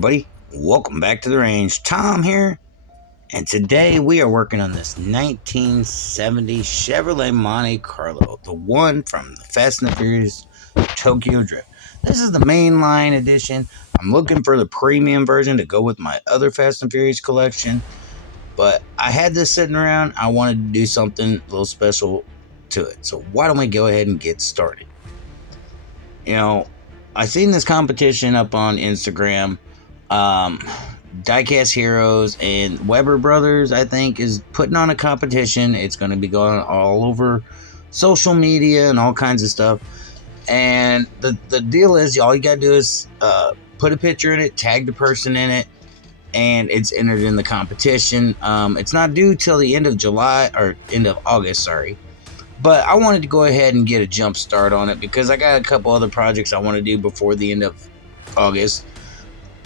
everybody, welcome back to the range. Tom here, and today we are working on this 1970 Chevrolet Monte Carlo, the one from the Fast and the Furious Tokyo Drift. This is the mainline edition. I'm looking for the premium version to go with my other Fast and Furious collection, but I had this sitting around. I wanted to do something a little special to it, so why don't we go ahead and get started? I seen this competition up on Instagram. Diecast Heroes and Weber Brothers, I think, is putting on a competition. It's going to be going all over social media and all kinds of stuff. And the deal is, all you got to do is put a picture in it, tag the person in it, and it's entered in the competition. It's not due till the end of July, or end of August, sorry. But I wanted to go ahead and get a jump start on it because I got a couple other projects I want to do before the end of August,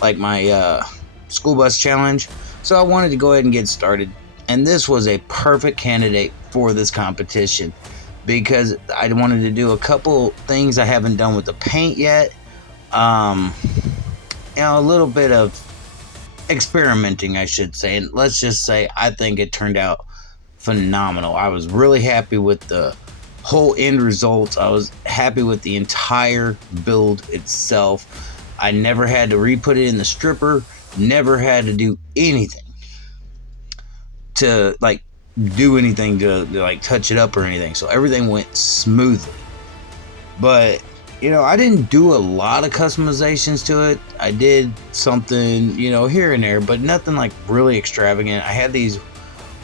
like my school bus challenge. So I wanted to go ahead and get started. And this was a perfect candidate for this competition because I wanted to do a couple things I haven't done with the paint yet. A little bit of experimenting, I should say. And let's just say I think it turned out phenomenal. I was really happy with the whole end result. I was happy with the entire build itself. I never had to re-put it in the stripper, never had to do anything to touch it up or anything. So everything went smoothly. But I didn't do a lot of customizations to it. I did something, here and there, but nothing like really extravagant. I had these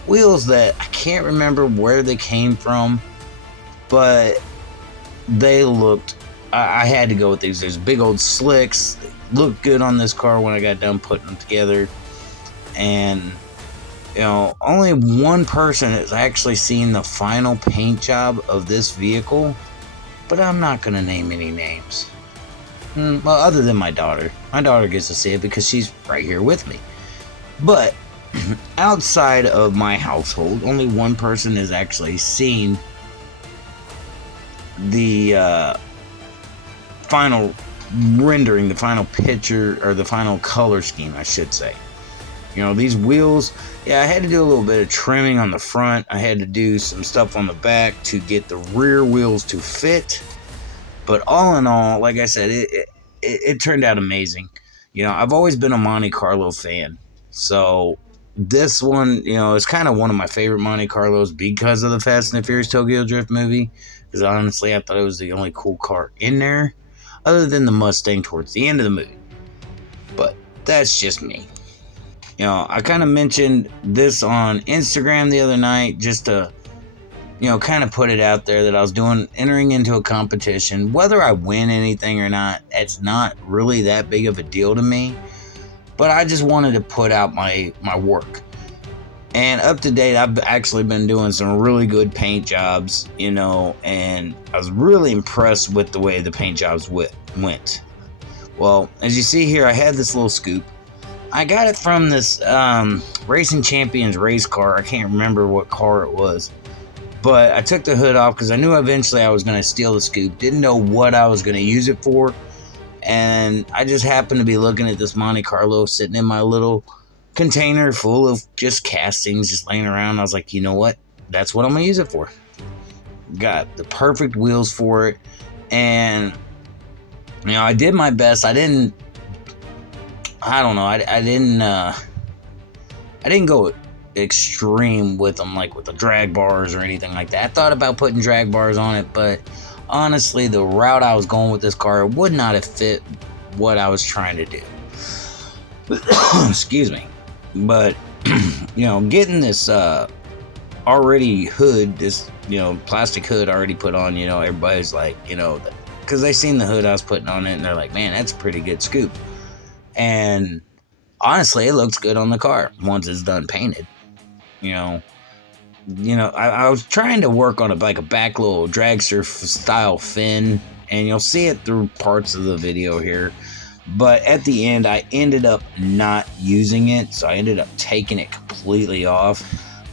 wheels that I can't remember where they came from, but they looked, I had to go with these. There's big old slicks. They looked good on this car when I got done putting them together. And only one person has actually seen the final paint job of this vehicle, but I'm not going to name any names. Well, other than my daughter. My daughter gets to see it because she's right here with me. But outside of my household, only one person has actually seen the final rendering, the final picture, or the final color scheme, I should say. These wheels, I had to do a little bit of trimming on the front. I had to do some stuff on the back to get the rear wheels to fit. But all in all, like I said, it turned out amazing. I've always been a Monte Carlo fan. So this one, is kind of one of my favorite Monte Carlos because of the Fast and the Furious Tokyo Drift movie. Because honestly, I thought it was the only cool car in there, other than the Mustang towards the end of the movie. But that's just me. I kind of mentioned this on Instagram the other night just to, kind of put it out there that I was entering into a competition. Whether I win anything or not, it's not really that big of a deal to me. But I just wanted to put out my work. And up to date, I've actually been doing some really good paint jobs, and I was really impressed with the way the paint jobs went. Well, as you see here, I had this little scoop. I got it from this Racing Champions race car. I can't remember what car it was. But I took the hood off because I knew eventually I was going to steal the scoop. Didn't know what I was going to use it for. And I just happened to be looking at this Monte Carlo sitting in my little container full of just castings just laying around. I was like, you know what? That's what I'm going to use it for. Got the perfect wheels for it. And, I did my best. I didn't go extreme with them, like with the drag bars or anything like that. I thought about putting drag bars on it, but honestly, the route I was going with this car would not have fit what I was trying to do. Excuse me. But, getting this already hood, this, plastic hood already put on, everybody's like, because they seen the hood I was putting on it, and they're like, man, that's a pretty good scoop. And honestly, it looks good on the car once it's done painted. I was trying to work on a back little dragster style fin, and you'll see it through parts of the video here. But at the end, I ended up not using it, so I ended up taking it completely off.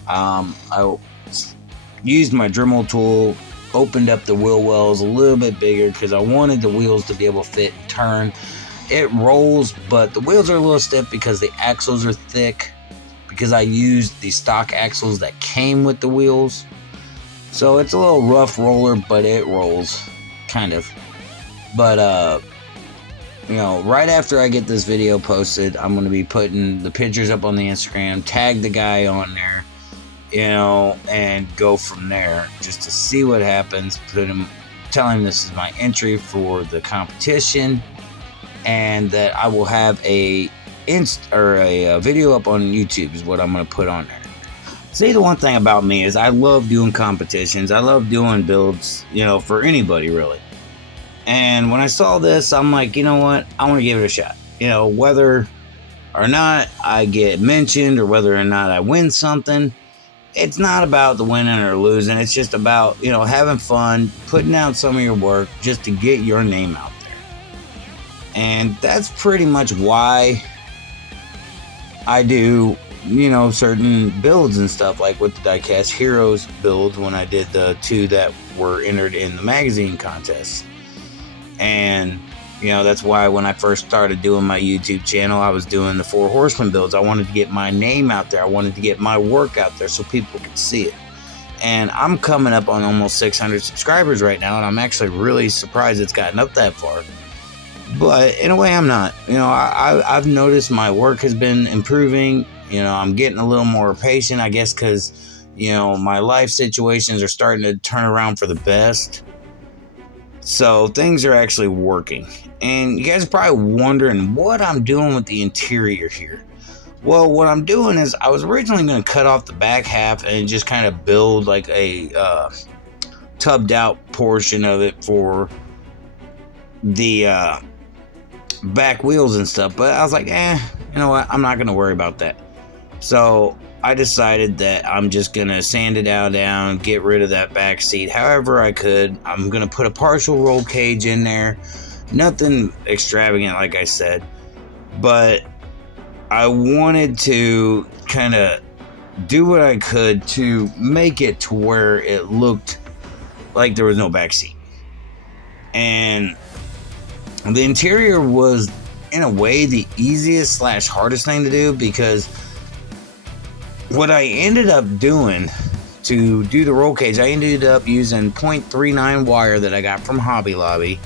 I used my Dremel tool, opened up the wheel wells a little bit bigger because I wanted the wheels to be able to fit and turn. it rolls, but the wheels are a little stiff because the axles are thick, because I used the stock axles that came with the wheels. So it's a little rough roller, but it rolls, kind of. But right after I get this video posted, I'm going to be putting the pictures up on the Instagram, tag the guy on there, and go from there just to see what happens. Tell him this is my entry for the competition, and that I will have a video up on YouTube is what I'm going to put on there. See, the one thing about me is I love doing competitions. I love doing builds, for anybody really. And when I saw this, I'm like, you know what? I want to give it a shot. Whether or not I get mentioned or whether or not I win something, it's not about the winning or losing. It's just about, having fun, putting out some of your work just to get your name out there. And that's pretty much why I do, certain builds and stuff, like with the Diecast Heroes builds when I did the 2 that were entered in the magazine contest. And, that's why when I first started doing my YouTube channel, I was doing the 4 Horsemen builds. I wanted to get my name out there. I wanted to get my work out there so people could see it. And I'm coming up on almost 600 subscribers right now, and I'm actually really surprised it's gotten up that far. But in a way, I'm not. I've noticed my work has been improving. I'm getting a little more patient, I guess, because, my life situations are starting to turn around for the best. So things are actually working. And you guys are probably wondering what I'm doing with the interior here. Well, what I'm doing is I was originally going to cut off the back half and just kind of build like a tubbed out portion of it for the back wheels and stuff. But I was like, you know what? I'm not going to worry about that. So I decided that I'm just going to sand it out down, get rid of that back seat however I could. I'm going to put a partial roll cage in there. Nothing extravagant, like I said. But I wanted to kind of do what I could to make it to where it looked like there was no back seat. And the interior was, in a way, the easiest / hardest thing to do, because what I ended up doing to do the roll cage, I ended up using 0.39 wire that I got from Hobby Lobby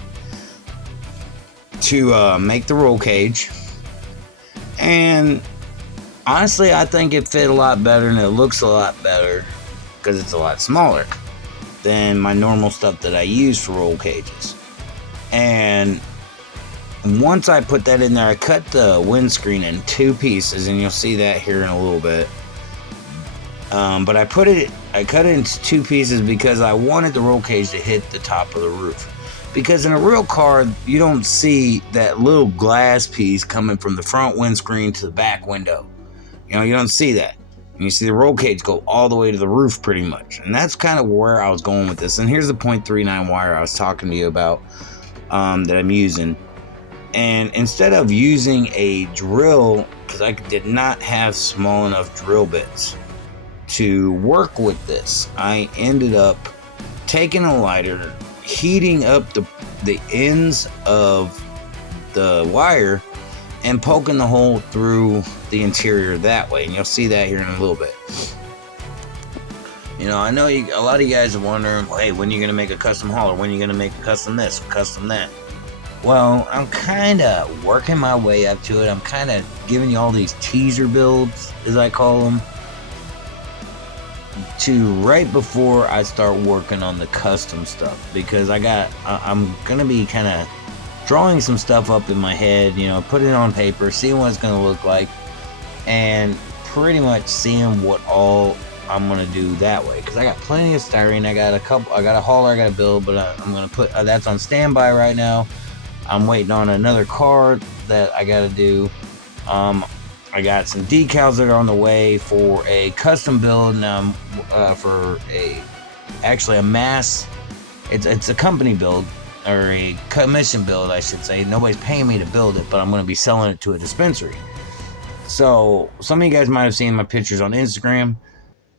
to make the roll cage. And honestly, I think it fit a lot better and it looks a lot better because it's a lot smaller than my normal stuff that I use for roll cages. And once I put that in there, I cut the windscreen in 2 pieces, and you'll see that here in a little bit. But I cut it into 2 pieces because I wanted the roll cage to hit the top of the roof. Because in a real car, you don't see that little glass piece coming from the front windscreen to the back window. You don't see that. And you see the roll cage go all the way to the roof pretty much. And that's kind of where I was going with this. And here's the 0.39 wire I was talking to you about that I'm using. And instead of using a drill, because I did not have small enough drill bits to work with this, I ended up taking a lighter, heating up the ends of the wire and poking the hole through the interior that way. And you'll see that here in a little bit. I know a lot of you guys are wondering, well, hey, when are you going to make a custom hauler? When are you going to make a custom this, custom that? Well, I'm kind of working my way up to it. I'm kind of giving you all these teaser builds, as I call them, to right before I start working on the custom stuff, because I'm gonna be kind of drawing some stuff up in my head, putting it on paper, seeing what it's gonna look like, and pretty much seeing what all I'm gonna do that way. Because I got plenty of styrene. I got a hauler I gotta build, but I'm gonna put that's on standby right now. I'm waiting on another car that I gotta do. I got some decals that are on the way for a custom build now, for a mass. It's a company build, or a commission build, I should say. Nobody's paying me to build it, but I'm going to be selling it to a dispensary. So some of you guys might have seen my pictures on Instagram,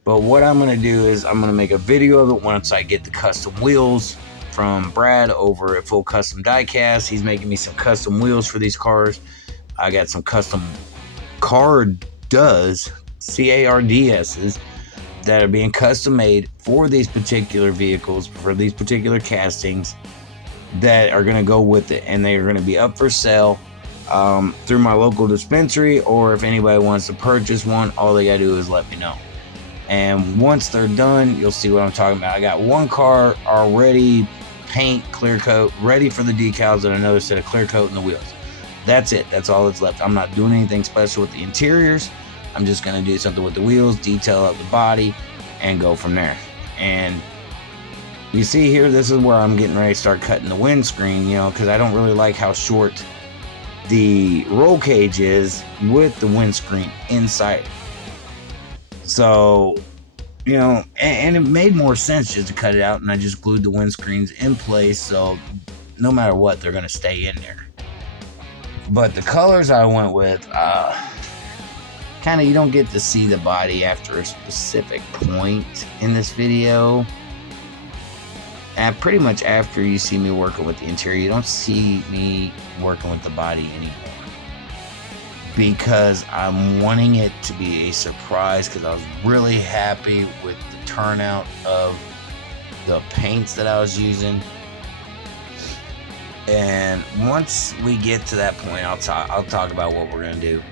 but what I'm going to do is I'm going to make a video of it once I get the custom wheels from Brad over at Full Custom Diecast. He's making me some custom wheels for these cars. I got some custom CARDS's that are being custom made for these particular vehicles, for these particular castings that are going to go with it, and they are going to be up for sale through my local dispensary, or if anybody wants to purchase one, all they got to do is let me know. And once they're done, you'll see what I'm talking about. I got one car already, paint, clear coat, ready for the decals, and another set of clear coat in the wheels. That's it. That's all that's left. I'm not doing anything special with the interiors. I'm just going to do something with the wheels, detail out the body, and go from there. And you see here, this is where I'm getting ready to start cutting the windscreen, you know, because I don't really like how short the roll cage is with the windscreen inside. So, you know, and it made more sense just to cut it out, and I just glued the windscreens in place, so no matter what, they're going to stay in there. But the colors I went with, kind of, you don't get to see the body after a specific point in this video. And pretty much after you see me working with the interior, you don't see me working with the body anymore. Because I'm wanting it to be a surprise, because I was really happy with the turnout of the paints that I was using. And once we get to that point, I'll talk about what we're gonna do.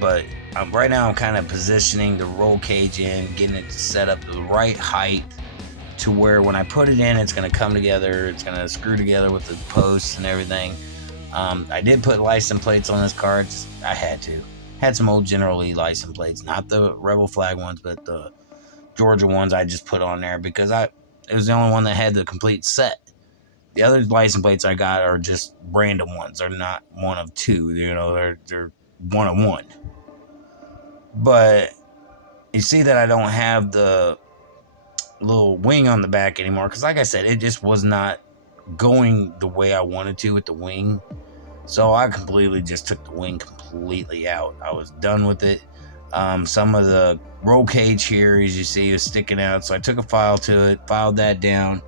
But right now I'm kind of positioning the roll cage in, getting it set up to the right height, to where when I put it in, it's gonna come together. It's gonna screw together with the posts and everything. I did put license plates on this car. I had to. Had some old General Lee license plates, not the Rebel flag ones, but the Georgia ones I just put on there because it was the only one that had the complete set. The other license plates I got are just random ones. They're not one of two. You know, they're one of one. But you see that I don't have the little wing on the back anymore, because like I said, it just was not going the way I wanted to with the wing. So I completely just took the wing completely out. I was done with it. Some of the roll cage here, as you see, is sticking out. So I took a file to it, filed that down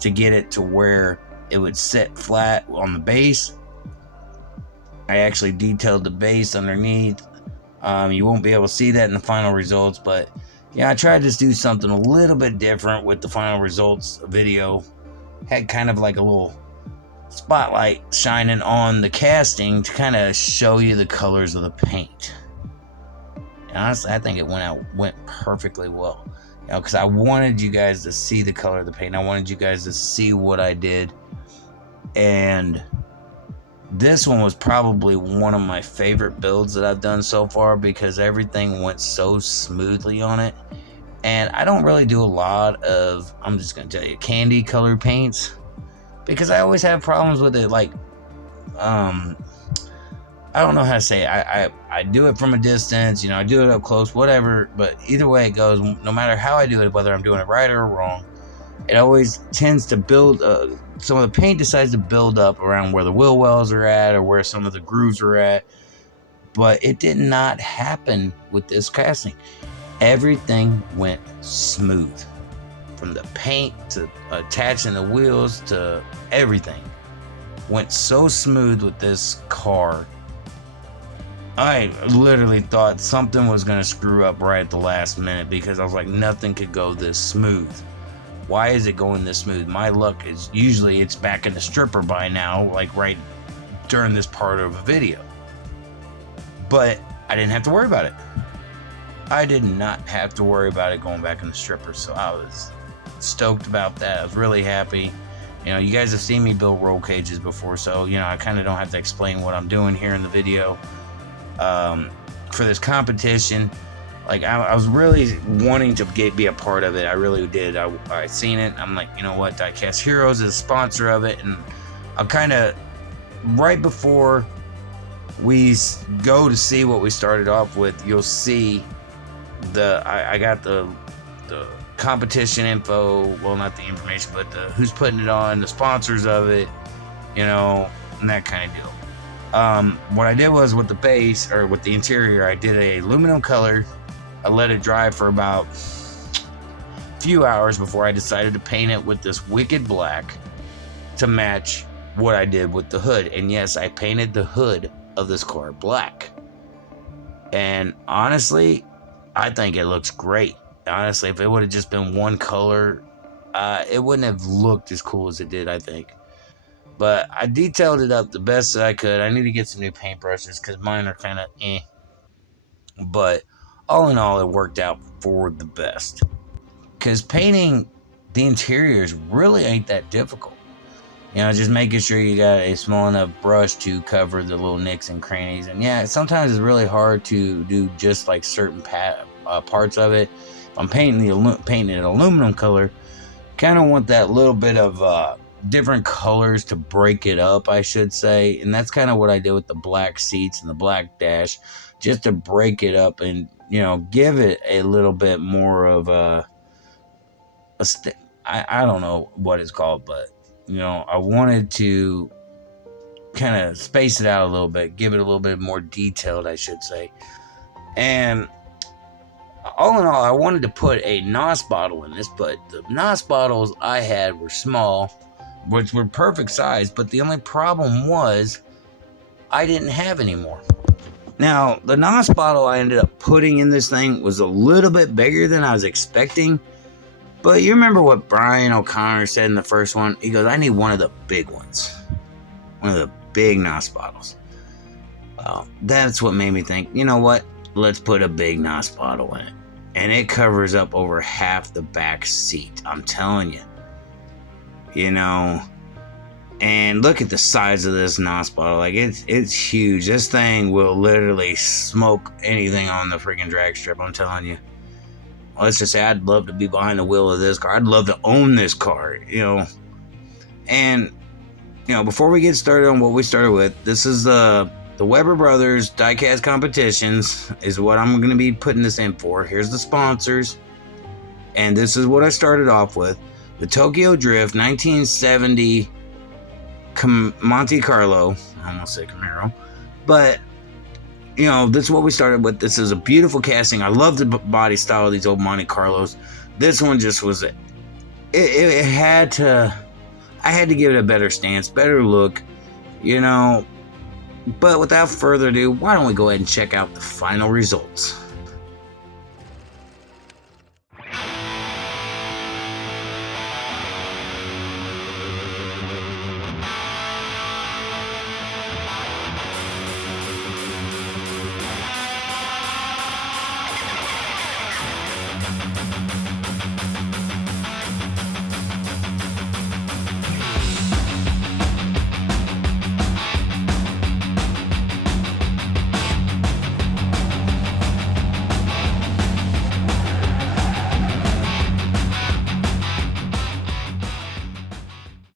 to get it to where it would sit flat on the base. I actually detailed the base underneath. You won't be able to see that in the final results, but yeah, I tried to do something a little bit different with the final results video. Had kind of like a little spotlight shining on the casting to kind of show you the colors of the paint. And honestly, I think it went perfectly well. You know, because I wanted you guys to see the color of the paint. I wanted you guys to see what I did. And this one was probably one of my favorite builds that I've done so far, because everything went so smoothly on it. And I don't really do a lot of, I'm just going to tell you, candy colored paints, because I always have problems with it. Like, I don't know how to say it. I do it from a distance, you know, I do it up close, whatever. But either way it goes, no matter how I do it, whether I'm doing it right or wrong, it always tends to build, some of the paint decides to build up around where the wheel wells are at, or where some of the grooves are at. But it did not happen with this casting. Everything went smooth, from the paint to attaching the wheels to everything. Went so smooth with this car. I literally thought something was going to screw up right at the last minute, because I was like, nothing could go this smooth. Why is it going this smooth? My luck is usually it's back in the stripper by now, like right during this part of a video. But I didn't have to worry about it. I did not have to worry about it going back in the stripper, so I was stoked about that. I was really happy. You know, you guys have seen me build roll cages before, so, you know, I kind of don't have to explain what I'm doing here in the video. For this competition, like, I was really wanting to be a part of it. I really did. I seen it. I'm like, you know what, Diecast Heroes is a sponsor of it, and I'll kind of, right before we go to see what we started off with, you'll see I got the competition info, well, not the information, but who's putting it on, the sponsors of it, you know, and that kind of deal. What I did was, with the base, or with the interior, I did a aluminum color. I let it dry for about few hours before I decided to paint it with this wicked black to match what I did with the hood. And yes, I painted the hood of this car black. And honestly, I think it looks great. Honestly, if it would have just been one color, it wouldn't have looked as cool as it did, I think. But I detailed it up the best that I could. I need to get some new paintbrushes because mine are kind of eh. But all in all, it worked out for the best. Because painting the interiors really ain't that difficult. You know, just making sure you got a small enough brush to cover the little nicks and crannies. And yeah, sometimes it's really hard to do just like certain parts of it. If I'm painting an aluminum color, kind of want that little bit of different colors to break it up, I should say. And that's kind of what I did with the black seats and the black dash, just to break it up and, you know, give it a little bit more of I don't know what it's called, but, you know, I wanted to kind of space it out a little bit, give it a little bit more detailed, I should say. And all in all, I wanted to put a NOS bottle in this, but the NOS bottles I had were small, which were perfect size, but the only problem was I didn't have any more. Now, the NOS bottle I ended up putting in this thing was a little bit bigger than I was expecting, but you remember what Brian O'Connor said in the first one? He goes, I need one of the big ones. One of the big NOS bottles. Well, that's what made me think, you know what? Let's put a big NOS bottle in it. And it covers up over half the back seat. I'm telling you. You know. And look at the size of this NOS bottle. Like, it's huge. This thing will literally smoke anything on the freaking drag strip. I'm telling you. Let's just say I'd love to be behind the wheel of this car. I'd love to own this car, you know. And, you know, before we get started on what we started with, this is the Weber Brothers diecast competitions is what I'm going to be putting this in for. Here's the sponsors. And this is what I started off with. The Tokyo Drift 1970 Monte Carlo. I almost said Camaro. But, you know, this is what we started with. This is a beautiful casting. I love the body style of these old Monte Carlos. This one just was it had to, I had to give it a better stance, better look, you know. But without further ado, why don't we go ahead and check out the final results.